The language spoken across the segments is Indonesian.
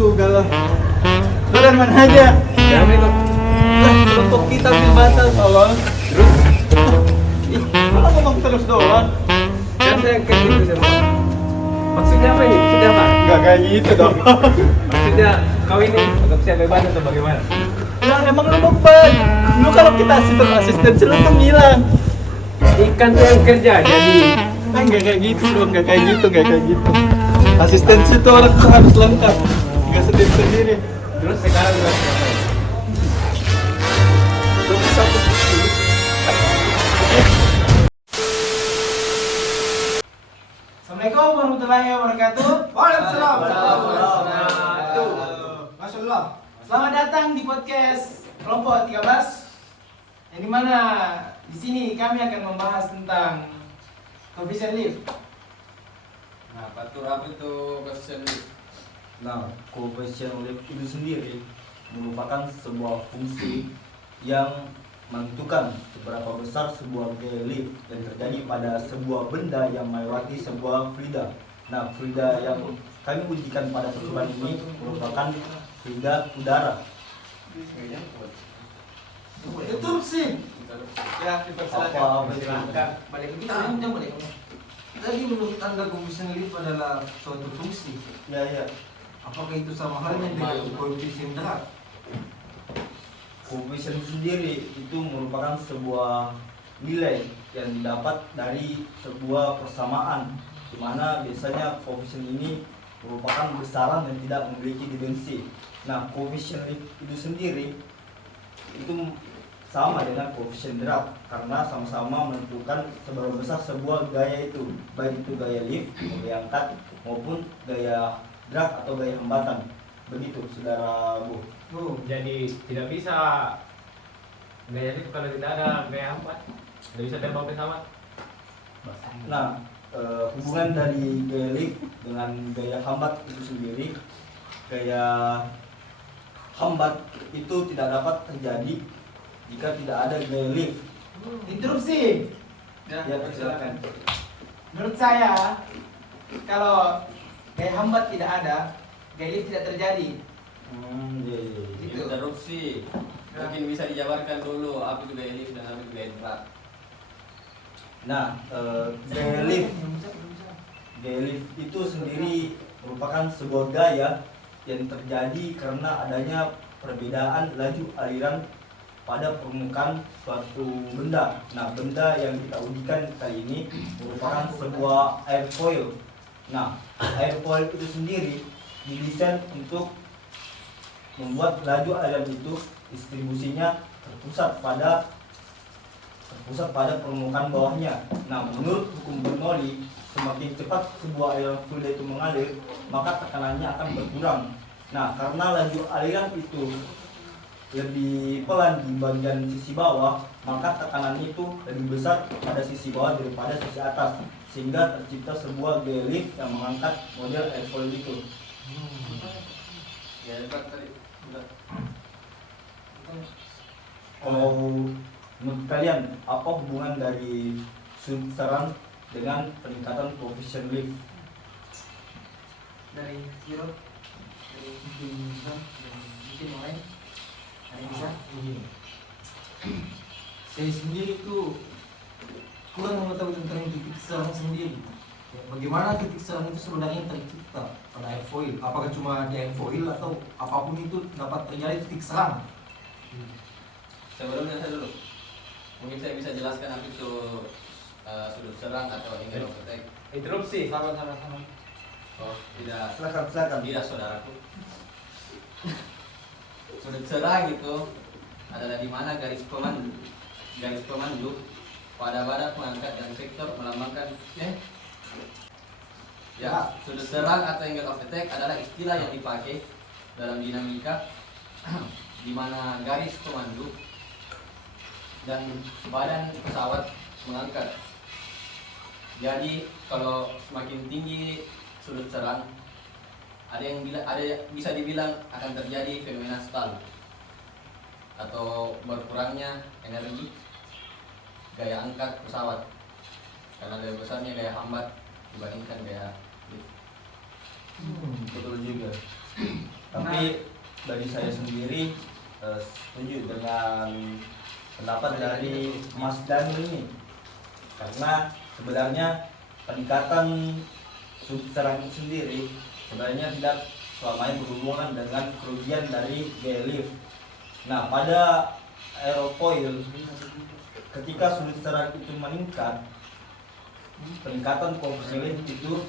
juga lah. Lu dari mana aja? Kami kok. Untuk kita ambil batal tolong. Terus Ih, malah ngomong terus doang. kan saya kayak gitu sama. Maksudnya apa ini? Maksudnya apa? Gak kayak gitu dong. Maksudnya kau ini untuk saya bebas atau bagaimana? Lah emang lu beban. Lu kalau kita asisten lu tuh ngilang. Ikan tuh yang kerja jadi. Nggak kayak gitu bro, nggak kayak gitu. Asistensi itu orang tuh harus lengkap, nggak sendiri. Terus sekarang udah ngapain? Terus satu Assalamualaikum warahmatullahi wabarakatuh. Waalaikumsalam. Masya Allah. Selamat datang di podcast Kelompok 13. Yang dimana di sini kami akan membahas tentang coefficient lift. Nah, apa itu coefficient lift? Nah, coefficient lift itu sendiri merupakan sebuah fungsi yang menentukan seberapa besar sebuah gaya lift yang terjadi pada sebuah benda yang melewati sebuah fluida. Nah, fluida yang kami ujikan pada percobaan ini merupakan fluida udara. Tutup sih. Ya, dipersilakan. Apa itu? Balik ke kita, jangan balik. Tadi menurut Anda coefficient lift adalah suatu fungsi. Ya. Apakah itu sama halnya dengan koefisien berat? Coefficient sendiri itu merupakan sebuah nilai yang didapat dari sebuah persamaan, di mana biasanya coefficient ini merupakan besaran yang tidak memiliki dimensi. Nah, coefficient lift itu sendiri itu sama dengan koefisien berat karena sama-sama menentukan seberapa besar sebuah gaya itu, baik itu gaya lift, gaya angkat maupun gaya drag atau gaya hambatan. Begitu, saudara Bu. Jadi tidak bisa gaya itu kalau tidak ada gaya hambat. Tidak bisa terbang pesawat. Nah, hubungan dari gaya lift dengan gaya hambat itu sendiri, gaya hambat itu tidak dapat terjadi jika tidak ada gaya lift. Interupsi. Ya, silakan. Menurut saya, kalau gaya hambat tidak ada, gaya lift tidak terjadi. Iya. Gitu. Interupsi. Mungkin bisa dijabarkan dulu apa itu gaya lift dan apa itu gaya berat. Nah, gaya lift itu sendiri merupakan sebuah gaya yang terjadi karena adanya perbedaan laju aliran pada permukaan suatu benda. Nah, benda yang kita ujikan kali ini merupakan sebuah airfoil. Nah, airfoil itu sendiri didesain untuk membuat laju aliran itu distribusinya terpusat pada permukaan bawahnya. Nah, menurut hukum Bernoulli, semakin cepat sebuah aliran fluida itu mengalir, maka tekanannya akan berkurang. Nah, karena laju aliran itu lebih pelan di bagian sisi bawah, maka tekanannya itu lebih besar pada sisi bawah daripada sisi atas, sehingga tercipta sebuah gaya lift yang mengangkat model airfoil itu. Gaya berat tadi. Berat. Kalau menurut kalian, apa hubungan dari sudut serang dengan peningkatan coefficient lift? Dari zero, dari bikin mulai. Ada yang bisa? Saya sendiri itu kurang mengetahui tentang titik serang sendiri. Ya, bagaimana titik serang itu sebenarnya tercipta pada airfoil? Apakah cuma di airfoil atau apapun itu dapat terjadi titik serang? Sebelumnya saya dulu. Mungkin saya bisa jelaskan apa itu sudut serang atau angle of attack. Interupsi. Sama. Oh, tidak. Silakan. Tidak, saudaraku. Sudut serang itu adalah di mana garis pemandu pada badan pengangkat dan vektor melambangkan ya, sudut serang atau angle of attack adalah istilah yang dipakai dalam dinamika di mana garis pemandu dan badan pesawat mengangkat. Jadi kalau semakin tinggi sudut serang, bisa dibilang akan terjadi fenomena stall atau berkurangnya energi gaya angkat pesawat karena lebih besarnya gaya hambat dibandingkan gaya lift. Betul juga. dari saya sendiri setuju dengan pendapat dari Mas Danu ini, karena sebenarnya peningkatan sudut serang itu sendiri sebenarnya tidak selamanya berhubungan dengan kerugian dari biaya lift. Nah, pada aerofoil ketika sudut serang itu meningkat, peningkatan koefisien lift itu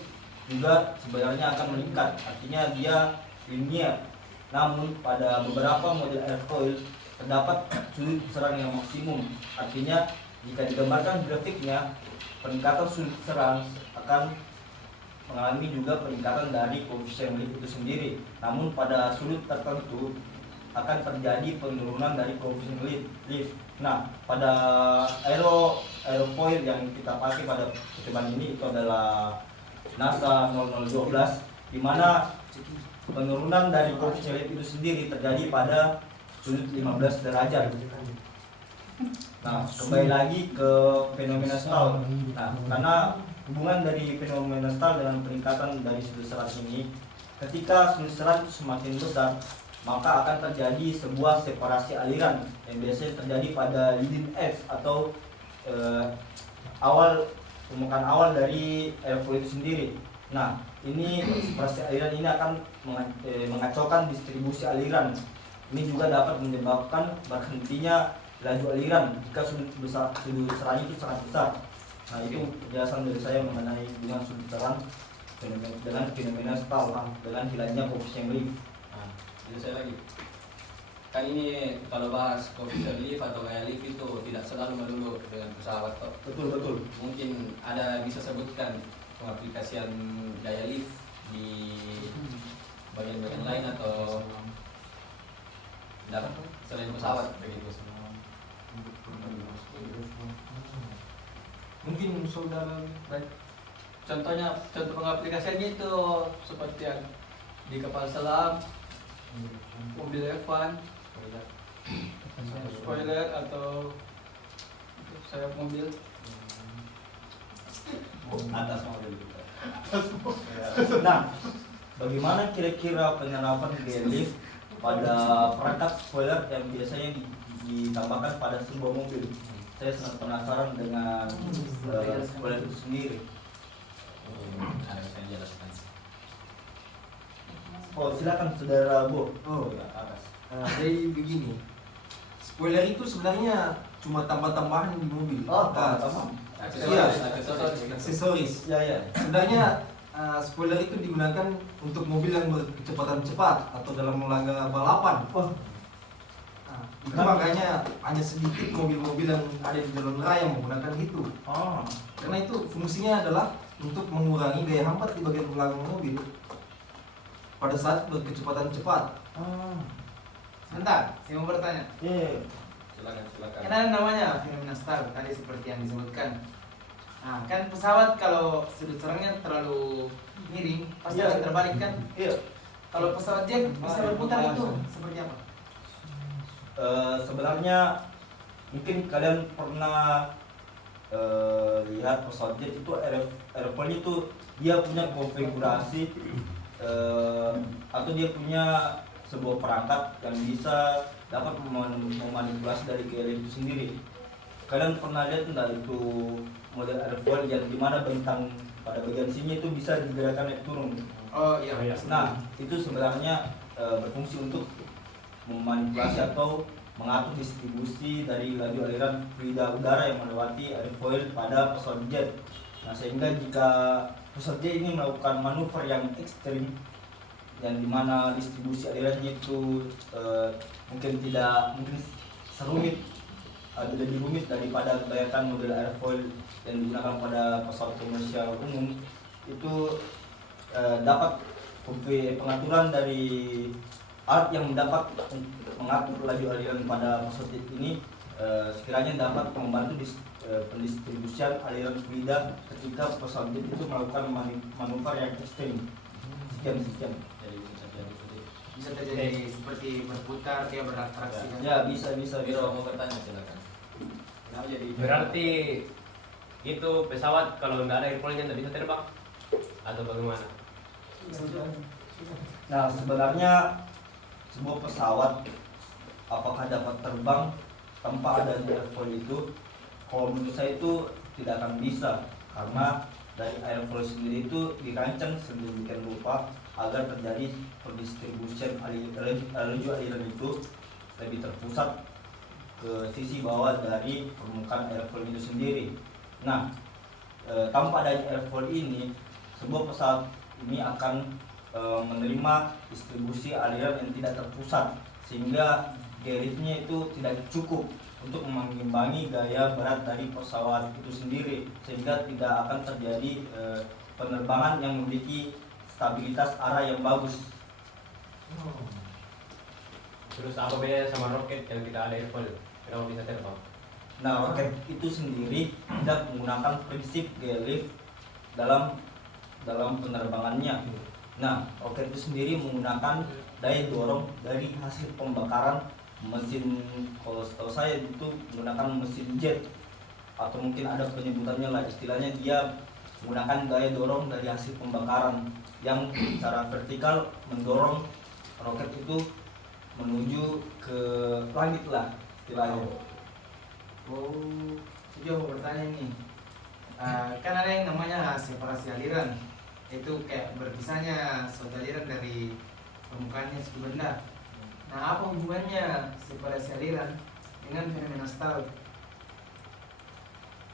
juga sebenarnya akan meningkat, artinya dia linear. Namun pada beberapa model airfoil terdapat sudut serang yang maksimum, artinya jika digambarkan grafiknya, peningkatan sudut serang akan mengalami juga peningkatan dari koefisien lift itu sendiri. Namun pada sudut tertentu akan terjadi penurunan dari koefisien lift. Nah, pada aerofoil yang kita pakai pada percobaan ini itu adalah NASA 0012, di mana penurunan dari koefisien lift itu sendiri terjadi pada sudut 15 derajat. Nah, kembali lagi ke fenomena stall. Nah, karena hubungan dari fenomena stall dengan peningkatan dari sudut serang ini, ketika sudut serang semakin besar, maka akan terjadi sebuah separasi aliran yang biasanya terjadi pada leading edge atau permukaan awal dari airfoil itu sendiri. Nah, ini separasi aliran ini akan mengacaukan distribusi aliran. Ini juga dapat menyebabkan berhentinya laju aliran jika sudut serang itu sangat besar. Nah, itu penjelasan dari saya mengenai hubungan sudut serang dengan fenomena stall dengan hilangnya koefisien lift. Nah, jadi saya lagi. Kan ini kalau bahas koefisien lift atau gaya lift itu tidak selalu melulu dengan pesawat toh. Betul. Mungkin ada bisa sebutkan pengaplikasian gaya lift di bagian-bagian lain atau dalam selain pesawat begitu. Mungkin saudara Contoh pengaplikasiannya itu seperti yang di kapal selam, mobil F1, spoiler atau sayap mobil. Atas mobil kita. Nah, bagaimana kira-kira penyerapan gaya lift pada perangkat spoiler yang biasanya ditambahkan pada sebuah mobil? Saya sangat penasaran dengan spoiler itu sendiri. Ada yang saya jelaskan. Oh, silakan saudara Bu. Oh, Ya, atas. jadi begini. Spoiler itu sebenarnya cuma tambah-tambahan di mobil. Oh, Nah, tambahan. Iya, Aksesoris. aksesoris. Ya. Sebenarnya spoiler itu digunakan untuk mobil yang berkecepatan cepat atau dalam laga balapan. Nah, itu makanya hanya sedikit mobil-mobil yang ada di jalan raya menggunakan itu. Oh. Karena itu fungsinya adalah untuk mengurangi gaya hambat di bagian belakang mobil pada saat berkecepatan cepat. Sebentar, saya mau bertanya. Iya. Silakan. Kan ada namanya fenomena stall tadi seperti yang disebutkan. Nah, kan pesawat kalau sudut serangnya terlalu miring pasti Iya. akan terbalik kan? Iya. Kalau pesawat jet bisa berputar itu seperti apa? Sebenarnya mungkin kalian pernah lihat pesawat jet itu airfoil itu dia punya konfigurasi atau dia punya sebuah perangkat yang bisa dapat memanipulasi dari gaya lift itu sendiri. Kalian pernah lihat enggak itu model airfoil yang dimana bentang pada bagian sini itu bisa digerakkan naik turun? Oh iya. Nah, itu sebenarnya berfungsi untuk memanipulasi atau mengatur distribusi dari laju aliran fluida udara yang melewati airfoil pada pesawat jet. Nah, sehingga jika pesawat jet ini melakukan manuver yang ekstrim, yang dimana distribusi alirannya itu mungkin serumit, lebih rumit daripada kebanyakan model airfoil yang digunakan pada pesawat komersial umum, itu dapat pengaturan dari alat yang dapat mengatur laju aliran pada pesawat ini sekiranya dapat membantu pendistribusian aliran fluida ketika pesawat jet itu melakukan manuver yang ekstrim. Sekian. Jadi bisa terjadi seperti itu. Bisa terjadi seperti berputar kayak beratraksi kan? Ya, bisa. Biro mau bertanya silakan. Kenapa jadi? Berarti itu pesawat kalau nggak ada airfoilnya nggak bisa terbang atau bagaimana? Nah, sebenarnya sebuah pesawat apakah dapat terbang tanpa adanya airfoil itu, kalau menurut saya itu tidak akan bisa, karena dari airfoil sendiri itu dirancang sedemikian rupa agar terjadi pendistribusian laju aliran itu lebih terpusat ke sisi bawah dari permukaan airfoil itu sendiri. Nah, tanpa adanya airfoil ini, sebuah pesawat ini akan menerima distribusi aliran yang tidak terpusat, sehingga gaya liftnya itu tidak cukup untuk mengimbangi gaya berat dari pesawat itu sendiri, sehingga tidak akan terjadi penerbangan yang memiliki stabilitas arah yang bagus. Terus apa bedanya sama roket yang tidak ada airfoil? Kenapa bisa terbang? Nah, roket itu sendiri tidak menggunakan prinsip gaya lift dalam penerbangannya. Nah, roket itu sendiri menggunakan daya dorong dari hasil pembakaran mesin, kalau setahu saya itu menggunakan mesin jet, atau mungkin ada penyebutannya lah, istilahnya dia menggunakan daya dorong dari hasil pembakaran yang secara vertikal mendorong roket itu menuju ke langit lah istilahnya. Oh, jadi aku bertanya nih, kan ada yang namanya separasi aliran, itu kayak berpisahnya suatu aliran dari permukaannya suatu benda. Nah, apa hubungannya separasi aliran dengan fenomena Stark?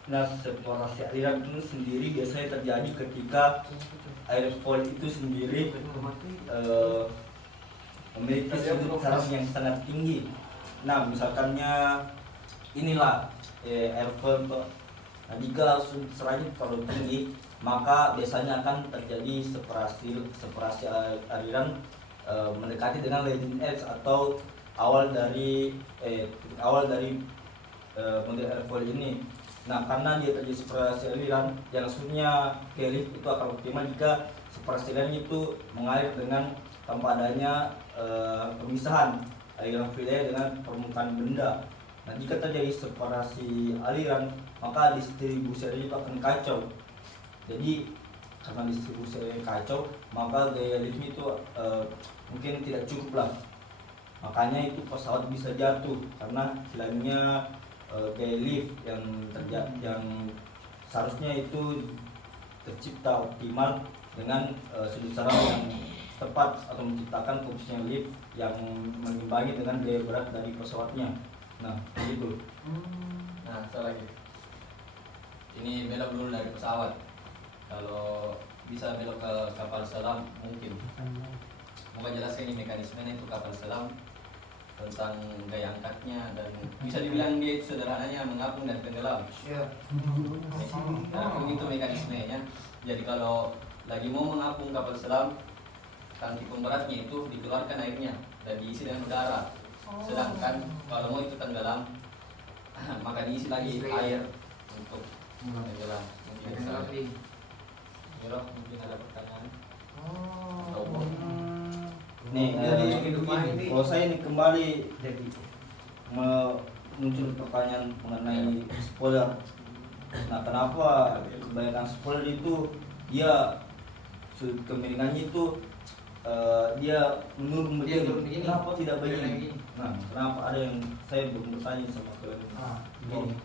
Nah, separasi aliran itu sendiri biasanya terjadi ketika airfoil itu sendiri memiliki sudut saraf yang sangat tinggi. Nah, misalkannya inilah airfoil. Nah, jika sudut sarafnya terlalu tinggi, maka biasanya akan terjadi separasi aliran mendekati dengan leading edge atau awal dari model airfoil ini. Nah, karena dia terjadi separasi aliran, yang maksudnya gaya lift itu akan optimal jika separasi aliran itu mengalir dengan tanpa adanya pemisahan aliran wilayah dengan permukaan benda. Nah, jika terjadi separasi aliran, maka distribusi aliran itu akan kacau. Jadi karena distribusi aliran kacau, maka gaya liftnya itu mungkin tidak cukup lah. Makanya itu pesawat bisa jatuh karena hilangnya gaya lift yang seharusnya itu tercipta optimal dengan sudut saraf yang tepat atau menciptakan posisi lift yang mengimbangi dengan gaya berat dari pesawatnya. Nah, begitu. Nah, satu lagi. Ini belok dulu dari pesawat. Kalau bisa belok ke kapal selam mungkin. Mau jelaskan ini mekanismenya itu kapal selam tentang gaya angkatnya, dan bisa dibilang dia sederhananya mengapung dan tenggelam. Iya. Nah, begitu mekanismenya. Jadi kalau lagi mau mengapung kapal selam, tangki pemberatnya itu dikeluarkan airnya dan diisi dengan udara. Sedangkan kalau mau itu tenggelam, maka diisi lagi air untuk tenggelam. Mungkin ada pertanyaan. Nih, kalau saya ini kembali jadi muncul pertanyaan mengenai spoiler. Nah, kenapa kebanyakan spoiler itu dia sudut kemiringannya itu dia menurun begini? Kenapa tidak begini? Nah, kenapa ada yang saya belum bertanya sama kalian? Begini.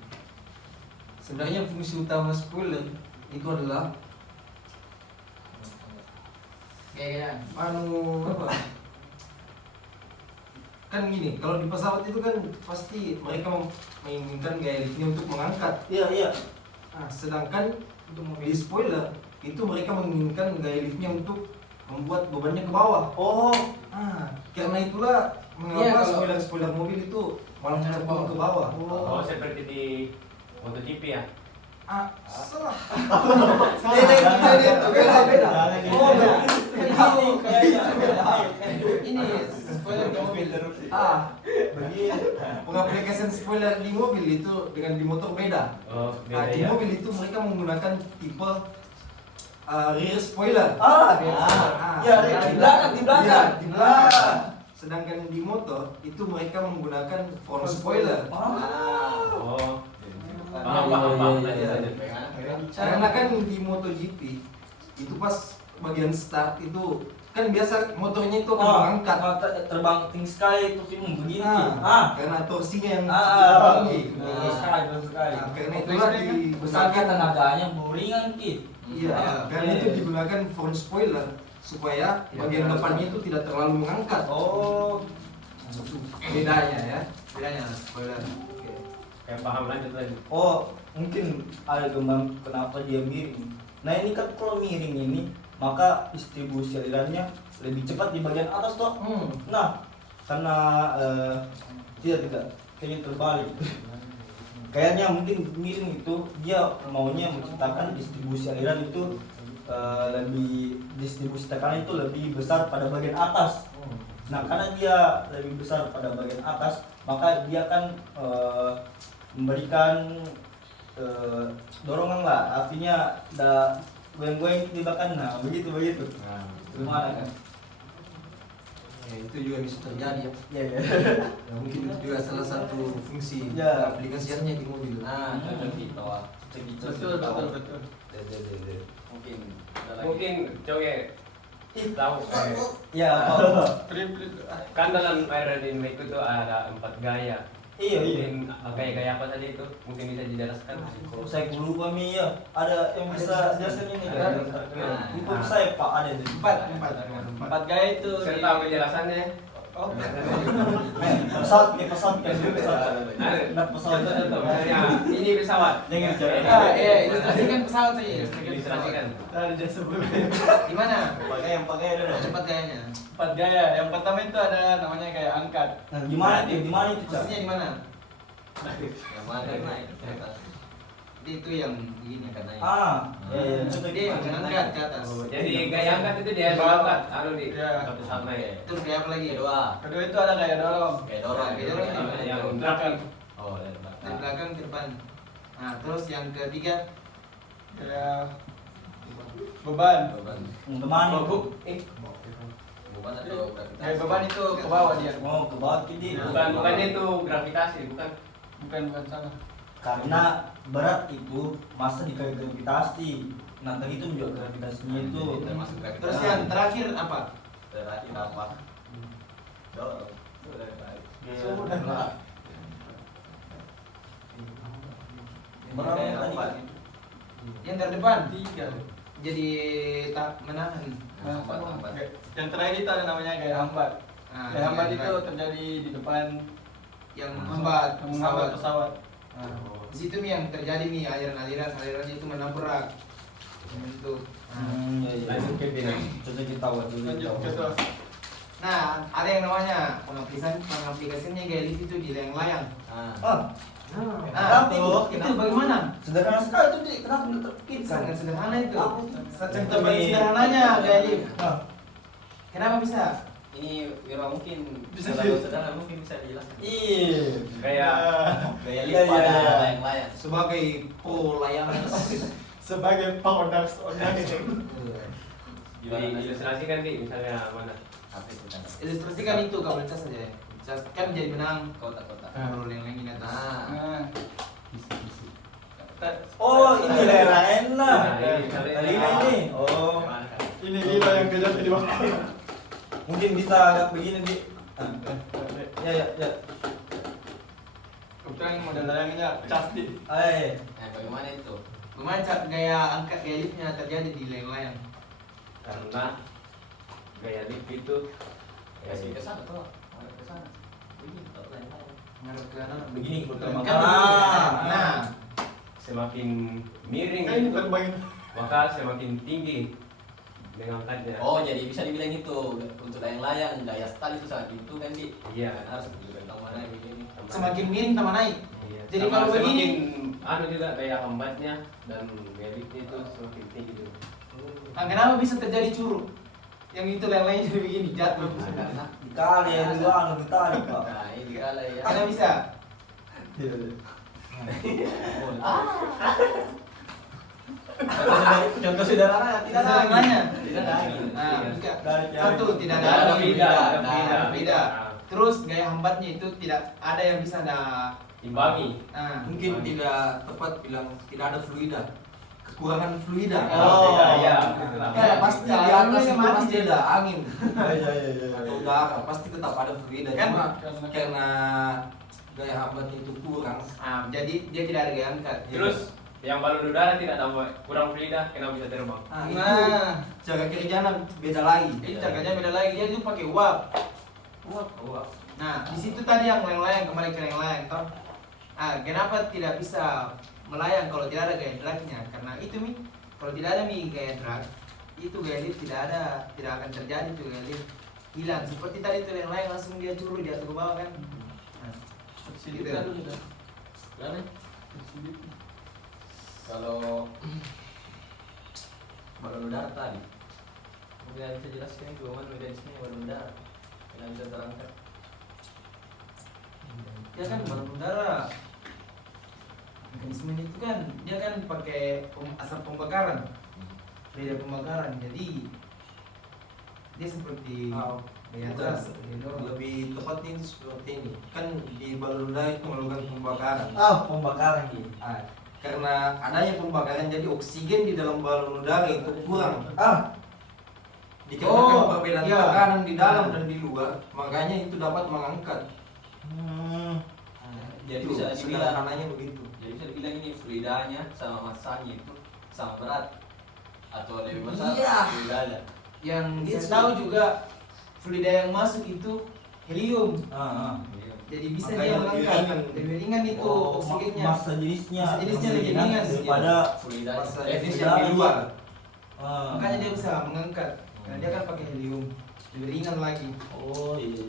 Sebenarnya fungsi utama spoiler itu adalah apa? Kan gini, kalau di pesawat itu kan pasti mereka menginginkan gaya liftnya untuk mengangkat. Iya. Nah, sedangkan di spoiler itu mereka menginginkan gaya liftnya untuk membuat bebannya ke bawah. Oh, Karena itulah mengapa Iya, spoiler mobil itu malah cenderung ke bawah. Oh, seperti di MotoGP ya? Salah. Beda. Ini spoiler di mobil. Pengaplikasian spoiler di mobil itu dengan di motor beda. Oh, beda Di ya. mobil itu mereka menggunakan tipe rear spoiler. Ya, di belakang. Iya, di belakang. Sedangkan di motor itu mereka menggunakan front spoiler. Oh. Paham. Karena kan di MotoGP itu pas bagian start itu kan biasa motornya itu akan mengangkat. Terbang tinggi sekali itu begini. Karena torsinya yang Tinggi tinggi. sekali, bagus sekali. Karena itulah Besarkan tenaganya ringan Ki. Iya, karena itu digunakan front spoiler supaya bagian depannya itu tidak terlalu mengangkat. Oh, Bedanya ya. Bedanya spoiler. Kayak paham lanjut. oh mungkin ada gembang kenapa dia miring. Nah ini kan kalau miring ini maka distribusi alirannya lebih cepat di bagian atas toh. Nah karena tidak kayaknya terbalik. Kayaknya mungkin miring itu dia maunya menciptakan distribusi aliran itu lebih distribusi tekanan itu lebih besar pada bagian atas. Nah karena dia lebih besar pada bagian atas maka dia kan memberikan dorongan lah, artinya ada goyang-goyang di belakang. Nah begitu gimana kan? Ya, itu juga bisa terjadi ya. Ya. Ya, mungkin itu juga salah satu fungsi Ya. aplikasinya di mobil. Nah, cocok gitu. Betul. Mungkin ada lagi. Mungkin cowok tahu Ya. kan dalam aerodinamik itu ada 4 gaya. Iya. Mungkin gaya-gaya apa tadi itu mungkin bisa dijelaskan. Saya lupa Mi ya. Ada yang bisa jelasin ini kan? Lupa saya Pak ada itu. Empat gaya itu. Saya tahu penjelasannya. Oh. Pesawat kan Ada pesawat. Ya, ini pesawat. Jangan bicara. Iya, ilustrasikan pesawat saja. Ilustrasikan. Dari jasa sebelumnya. Di mana? Pakai dulu. Cepat gayanya. Empat gaya. Yang pertama itu ada namanya gaya angkat. Nah, gimana itu? Cak? Maksudnya di mana? Yang mana yang naik ke atas? Itu yang begini kan naik. Contoh Dia yang mengangkat ke atas. Jadi gaya angkat itu dia mengangkat di Iya. satu sama ya. Terus gaya apa lagi? Kedua, Kedua itu ada gaya dorong. kayak dorong. Kayak dorong itu. Yang Belakang. Oh, dari Dari belakang. belakang ke depan. Nah, terus yang ketiga Gaya beban. Beban. Teman itu. Beban atau gravitasi? Gaya beban itu ke bawah dia. Mau ke bawah ini. Bukan itu gravitasi, bukan. Bukan sana. Karena berat itu masa dikali gravitasi. Nah, terhitung juga gravitasinya itu. Jadi termasuk gravitasi. terus yang terakhir apa? Terakhir apa? Dorong. Sudah baik. Sudah. Berapa Kayak tadi? apa? Yang terdepan. Tiga. Jadi tak menahan. Hambat. Yang terakhir itu ada namanya gaya hambat. Nah, Gaya hambat yang itu terjadi di depan yang menghambat pesawat. pesawat. Nah, di situ nih yang terjadi nih aliran itu menabrak. Itu. Lanjut ke Bina. Contoh kita waktu Lanjut contoh. Nah, ada yang namanya pengaplikasiannya gaya lift itu di layang-layang. Kenapa itu bagaimana? Sederhana sekali itu di kenapa nggak terpikirkan? Sangat sederhana itu. Contoh Contoh sederhananya gaya lift. Kenapa bisa? Ini Wira mungkin Bisa terlalu di- sederhana mungkin bisa dijelaskan. Iya. Kayak Gaya Iya, lift pada iya. layang-layang. Sebagai pro layanan. Sebagai powders ilustrasikan di misalnya mana? Apa itu kan? Ilustrasikan itu kabel cas saja. Cas kan jadi benang. Kota-kota. Kalau yang lain di atas. Nah, Oh, ini daerah enak. Nah, ini Tadi kalian- ini. Oh, gimana kan? Ini lima yang beda di bawah. mungkin bisa agak begini di. Ya. Kebetulan model layangnya cas di. Bagaimana itu? Bagaimana gaya angkat gaya liftnya terjadi di layang-layang? Karena gaya lift itu Kasih ke sana tuh. Ada ke sana. Ini kalau layang-layang. Mengarah ke kanan. Begini. Kan nah, semakin miring Kan ini itu, terbang. maka semakin tinggi mengangkatnya. Oh, jadi bisa dibilang itu untuk layang-layang gaya style itu sangat itu kan di. Iya. Harus dibentang mana begini. semakin miring tambah naik. Iya. Jadi Sama kalau begini- semakin juga gaya hambatnya dan gaya liftnya itu semakin tinggi juga. Nah, kenapa bisa terjadi curug? Yang itu layang-layang jadi begini jatuh. Nah, karena Dikali ya dua anu ditarik pak. nah ini kala ya. Karena bisa. Contoh sederhana Tidak ada layangnya. Tidak ada angin. Nah, Iya. tiga. Dari Satu tidak ada Tidak ada angin. beda. Nah, beda. Terus gaya hambatnya itu tidak ada yang bisa Imbangi. Nah, Mungkin tidak tepat bilang tidak ada fluida. kekurangan fluida. Oh, iya. Kan pasti di Iya, atas iya, itu mati pasti dia. ada angin Iya. atau udara, pasti tetap ada fluida. Kan? Cuma karena gaya hambatnya itu kurang. Jadi dia tidak ada gaya angkat. Terus yang balon udara tidak tambah kurang fluida, kenapa bisa terbang? Nah, itu Nah, cara kerjanya beda lagi. ini caranya beda lagi. Dia itu pakai uap. Wah. Nah, di situ tadi yang layang-layang, kembali ke layang-layang toh. Kenapa tidak bisa melayang kalau tidak ada gaya dragnya? Karena itu Mi, kalau tidak ada Mi gaya drag, itu gaya lift tidak akan terjadi tuh gaya lift. Hilang seperti tadi tuh layang-layang langsung dia curu jatuh ke bawah kan. Nah, gitu. Kalau balon udara tadi, mungkin bisa jelaskan itu bagaimana mekanisme balon udara yang bisa terangkat. Dia kan balon udara. Mekanisme itu kan dia kan pakai asap pembakaran. Beda pembakaran. Jadi dia seperti gaya drag seperti itu. Lebih tepatnya itu seperti ini. Kan di balon udara itu melakukan pembakaran. Pembakaran gitu. Karena adanya pembakaran jadi oksigen di dalam balon udara itu kurang. Dikarenakan perbedaan iya. tekanan di dalam dan di luar, makanya itu dapat mengangkat. Jadi Itu bisa dibilang, sederhananya begitu. jadi bisa dibilang ini fluidanya sama masanya itu sama berat atau lebih besar Iya. fluidanya. Yang Gitu. saya tahu juga fluida yang masuk itu helium. Jadi bisa Makanya dia lebih mengangkat. ringan. Lebih ringan itu oksigennya. Masa jenisnya. Massa jenisnya lebih ringan. daripada Fluidanya. Masa Efisien yang di luar. Makanya dia bisa mengangkat. Karena dia kan pakai helium. Lebih ringan lagi. Oh iya.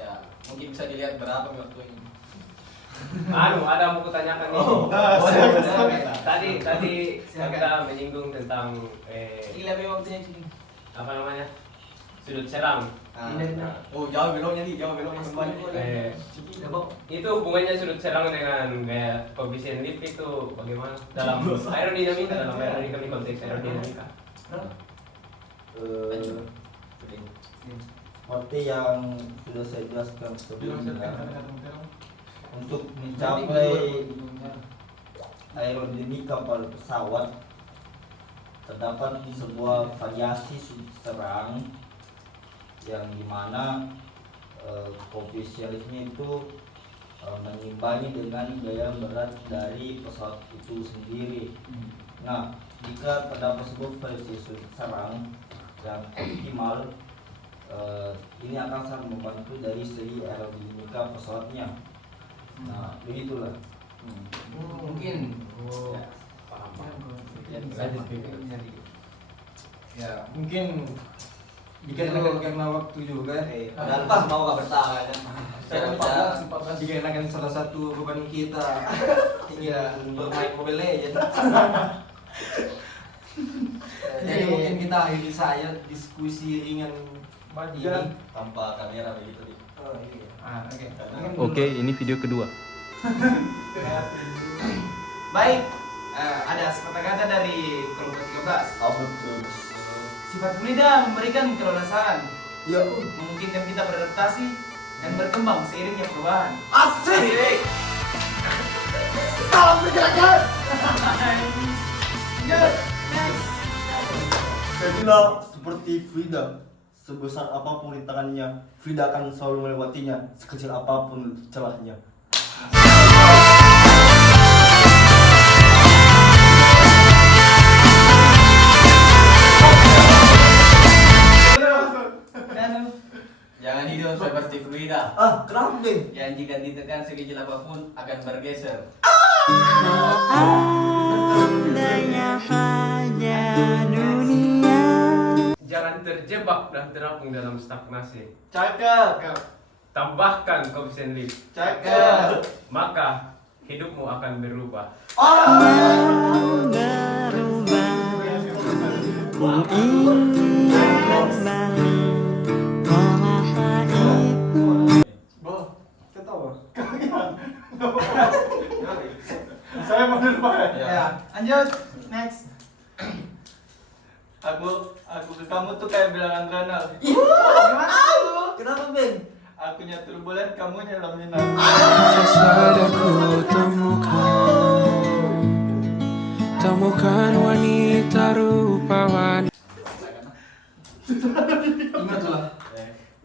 Ya, mungkin bisa dilihat berapa waktu ini. Ada mau kutanyakan nih. Tadi Silakan. kita menyinggung tentang Gila be waktunya sini. apa namanya? Sudut serang. Oh, jauh beloknya nih, jauh beloknya kembali. Itu hubungannya sudut serang dengan gaya koefisien lift itu bagaimana dalam aerodinamika, konteks aerodinamika. Seperti yang sudah saya jelaskan sebelumnya, untuk mencapai aerodinamika pada pesawat terdapat sebuah variasi sudut serang yang dimana koefisiennya itu mengimbangi dengan gaya berat dari pesawat itu sendiri. Nah, jika terdapat sebuah variasi sudut serang yang optimal, ini akan sangat membantu dari segi aerodinamika pesawatnya. Nah, begitulah. Mungkin. Ya, mungkin dikarenakan karena waktu juga. Padahal pas mau gak bertahan kan. Saya lupa dikarenakan salah satu beban kita ingin bermain Mobile Legends. Jadi mungkin kita akhiri saya diskusi ringan ini. Tanpa kamera begitu nih. Oh, iya. Oke, ini video kedua. Baik. Ada kata-kata dari kelompok 13. Apa tuh? Sifat fluida memberikan kelolosan, Ya, memungkinkan kita beradaptasi dan berkembang seiringnya perubahan. asik. Salam pergerakan. Saya bilang seperti Frida, sebesar apapun rintangannya, Frida akan selalu melewatinya, sekecil apapun celahnya. Jangan hidup seperti fluida. Kenapa deh? Yang jika ditekan sekecil apapun akan bergeser. Jangan terjebak dan terapung dalam stagnasi. Cakep. Tambahkan koefisien lift, Cakep. maka hidupmu akan berubah. Ketawa. Saya mau dulu. Ya, lanjut. Next. Aku ke kamu tuh kayak bilang Andrana. Gimana tuh? Kenapa, Ben? Akunya turbulen, kamunya laminan. Sesaat aku temukan temukan wanita rupawan. Ingatlah,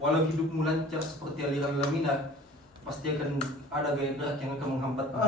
walau hidupmu lancar seperti aliran lamina, pasti akan ada gaya gerak yang akan menghambatmu.